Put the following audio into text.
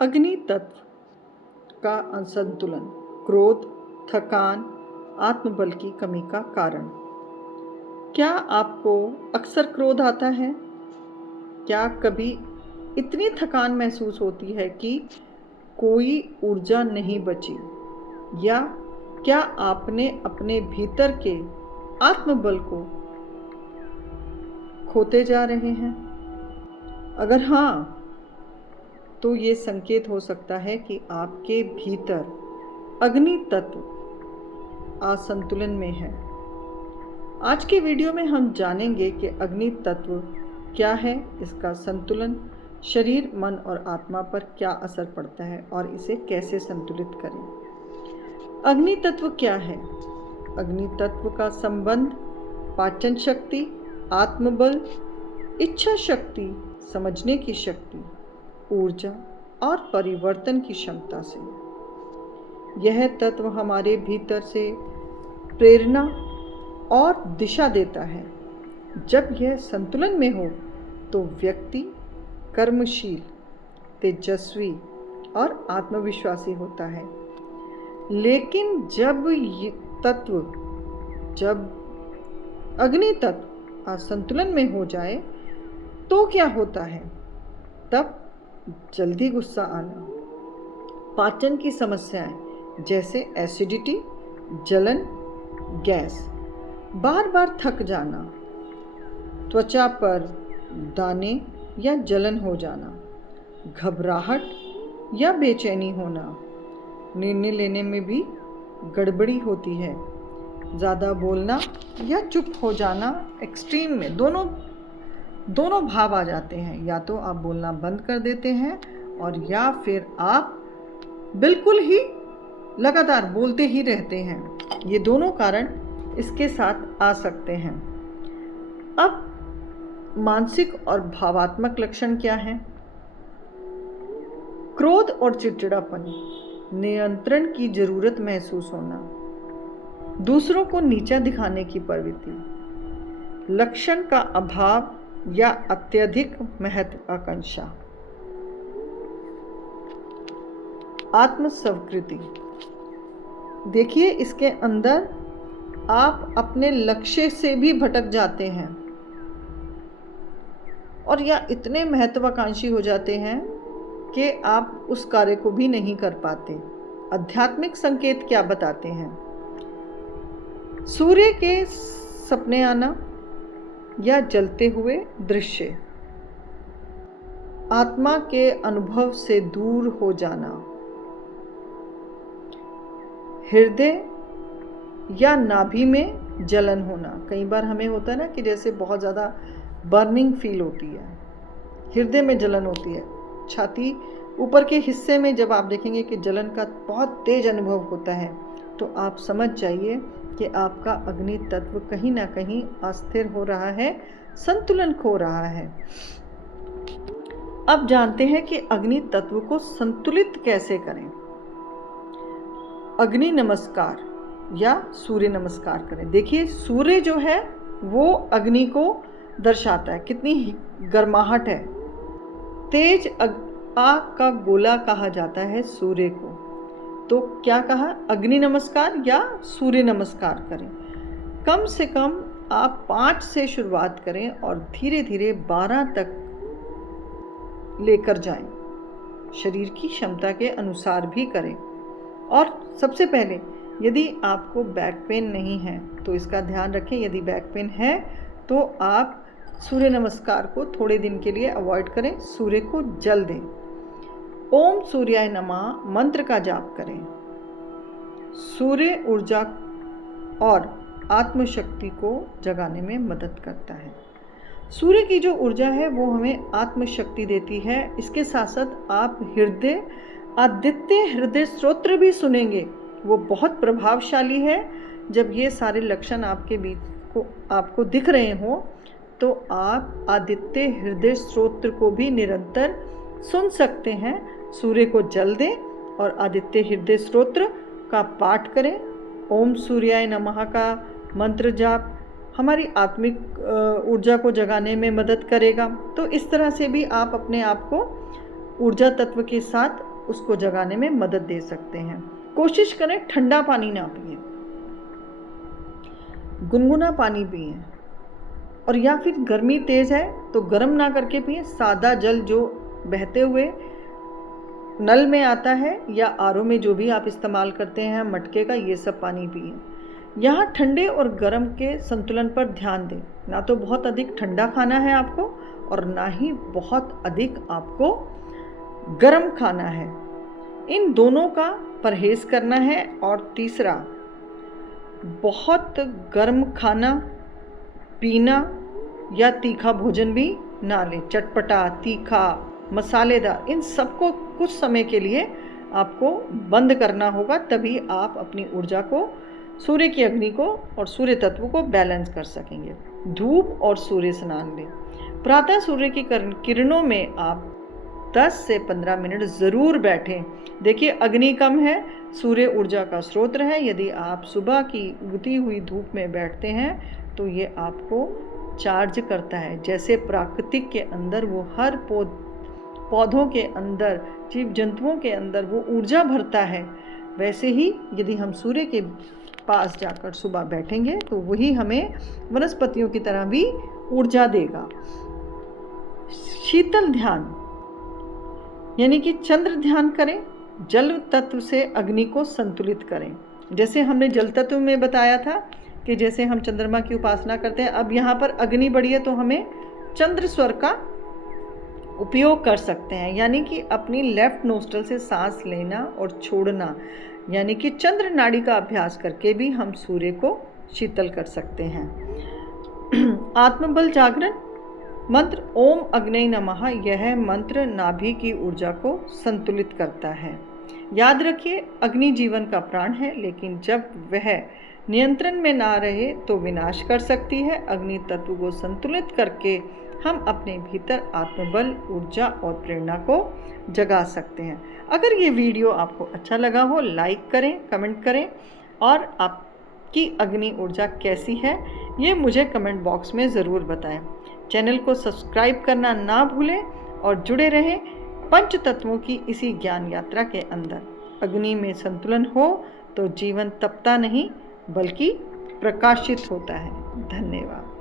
अग्नि तत्व का असंतुलन, क्रोध, थकान, आत्मबल की कमी का कारण। क्या आपको अक्सर क्रोध आता है? क्या कभी इतनी थकान महसूस होती है कि कोई ऊर्जा नहीं बची? या क्या आपने अपने भीतर के आत्मबल को खोते जा रहे हैं? अगर हाँ, तो ये संकेत हो सकता है कि आपके भीतर अग्नि तत्व असंतुलन में है। आज के वीडियो में हम जानेंगे कि अग्नि तत्व क्या है, इसका संतुलन शरीर, मन और आत्मा पर क्या असर पड़ता है और इसे कैसे संतुलित करें। अग्नि तत्व क्या है? अग्नि तत्व का संबंध पाचन शक्ति, आत्मबल, इच्छा शक्ति, समझने की शक्ति, ऊर्जा और परिवर्तन की क्षमता से। यह तत्व हमारे भीतर से प्रेरणा और दिशा देता है। जब यह संतुलन में हो तो व्यक्ति कर्मशील, तेजस्वी और आत्मविश्वासी होता है। लेकिन जब अग्नि तत्व असंतुलन में हो जाए तो क्या होता है? तब जल्दी गुस्सा आना, पाचन की समस्याएं जैसे एसिडिटी, जलन, गैस, बार बार थक जाना, त्वचा पर दाने या जलन हो जाना, घबराहट या बेचैनी होना, निर्णय लेने में भी गड़बड़ी होती है, ज़्यादा बोलना या चुप हो जाना, एक्सट्रीम में दोनों भाव आ जाते हैं। या तो आप बोलना बंद कर देते हैं और या फिर आप बिल्कुल ही लगातार बोलते ही रहते हैं। ये दोनों कारण इसके साथ आ सकते हैं। अब मानसिक और भावात्मक लक्षण क्या हैं? क्रोध और चिड़चिड़ापन, नियंत्रण की जरूरत महसूस होना, दूसरों को नीचा दिखाने की प्रवृत्ति, लक्षण का अभाव या अत्यधिक महत्वाकांक्षा, आत्मस्वीकृति। देखिए, इसके अंदर आप अपने लक्ष्य से भी भटक जाते हैं और या इतने महत्वाकांक्षी हो जाते हैं कि आप उस कार्य को भी नहीं कर पाते। आध्यात्मिक संकेत क्या बताते हैं? सूर्य के सपने आना या जलते हुए दृश्य, आत्मा के अनुभव से दूर हो जाना, हृदय या नाभि में जलन होना। कई बार हमें होता है ना कि जैसे बहुत ज़्यादा बर्निंग फील होती है, हृदय में जलन होती है, छाती ऊपर के हिस्से में जब आप देखेंगे कि जलन का बहुत तेज अनुभव होता है तो आप समझ जाइए कि आपका अग्नि तत्व कहीं ना कहीं अस्थिर हो रहा है, संतुलन खो रहा है। अब जानते हैं कि अग्नि तत्व को संतुलित कैसे करें। अग्नि नमस्कार या सूर्य नमस्कार करें। देखिए, सूर्य जो है वो अग्नि को दर्शाता है, कितनी गर्माहट है। तेज आग का गोला कहा जाता है सूर्य को। तो क्या कहा? अग्नि नमस्कार या सूर्य नमस्कार करें। कम से कम आप 5 से शुरुआत करें और धीरे धीरे 12 तक लेकर जाएं। शरीर की क्षमता के अनुसार भी करें। और सबसे पहले, यदि आपको बैक पेन नहीं है तो इसका ध्यान रखें। यदि बैक पेन है तो आप सूर्य नमस्कार को थोड़े दिन के लिए अवॉइड करें, सूर्य को जल दें। ओम सूर्याय नमः मंत्र का जाप करें। सूर्य ऊर्जा और आत्मशक्ति को जगाने में मदद करता है। सूर्य की जो ऊर्जा है वो हमें आत्मशक्ति देती है। इसके साथ साथ आप आदित्य हृदय स्तोत्र भी सुनेंगे, वो बहुत प्रभावशाली है। जब ये सारे लक्षण आपको दिख रहे हों तो आप आदित्य हृदय स्तोत्र को भी निरंतर सुन सकते हैं। सूर्य को जल दें और आदित्य हृदय स्तोत्र का पाठ करें। ओम सूर्याय नमः का मंत्र जाप हमारी आत्मिक ऊर्जा को जगाने में मदद करेगा। तो इस तरह से भी आप अपने आप को ऊर्जा तत्व के साथ उसको जगाने में मदद दे सकते हैं। कोशिश करें ठंडा पानी ना पिएं, गुनगुना पानी पिएं, और या फिर गर्मी तेज है तो गर्म ना करके पिएं। सादा जल जो बहते हुए नल में आता है या आरओ में जो भी आप इस्तेमाल करते हैं मटके का, ये सब पानी पिएं। यहाँ ठंडे और गर्म के संतुलन पर ध्यान दें। ना तो बहुत अधिक ठंडा खाना है आपको और ना ही बहुत अधिक आपको गर्म खाना है। इन दोनों का परहेज़ करना है। और तीसरा, बहुत गर्म खाना पीना या तीखा भोजन भी ना लें। चटपटा, तीखा, मसालेदार, इन सबको कुछ समय के लिए आपको बंद करना होगा, तभी आप अपनी ऊर्जा को, सूर्य की अग्नि को और सूर्य तत्व को बैलेंस कर सकेंगे। धूप और सूर्य स्नान लें। प्रातः सूर्य की किरणों में आप 10 से 15 मिनट ज़रूर बैठें। देखिए अग्नि कम है, सूर्य ऊर्जा का स्रोत है। यदि आप सुबह की उगती हुई धूप में बैठते हैं तो ये आपको चार्ज करता है। जैसे प्राकृतिक के अंदर वो हर पौधों के अंदर, जीव जंतुओं के अंदर वो ऊर्जा भरता है, वैसे ही यदि हम सूर्य के पास जाकर सुबह बैठेंगे तो वही हमें वनस्पतियों की तरह भी ऊर्जा देगा। शीतल ध्यान यानी कि चंद्र ध्यान करें। जल तत्व से अग्नि को संतुलित करें। जैसे हमने जल तत्व में बताया था कि जैसे हम चंद्रमा की उपासना करते हैं, अब यहाँ पर अग्नि बढ़ी है तो हमें चंद्र स्वर का उपयोग कर सकते हैं। यानी कि अपनी लेफ्ट नोस्ट्रल से सांस लेना और छोड़ना, यानी कि चंद्र नाड़ी का अभ्यास करके भी हम सूर्य को शीतल कर सकते हैं। आत्मबल जागरण मंत्र ओम अग्नये नमः, यह मंत्र नाभि की ऊर्जा को संतुलित करता है। याद रखिए, अग्नि जीवन का प्राण है, लेकिन जब वह नियंत्रण में ना रहे तो विनाश कर सकती है। अग्नि तत्व को संतुलित करके हम अपने भीतर आत्मबल, ऊर्जा और प्रेरणा को जगा सकते हैं। अगर ये वीडियो आपको अच्छा लगा हो, लाइक करें, कमेंट करें, और आपकी अग्नि ऊर्जा कैसी है ये मुझे कमेंट बॉक्स में ज़रूर बताएं। चैनल को सब्सक्राइब करना ना भूलें और जुड़े रहें पंच तत्वों की इसी ज्ञान यात्रा के अंदर। अग्नि में संतुलन हो तो जीवन तपता नहीं बल्कि प्रकाशित होता है। धन्यवाद।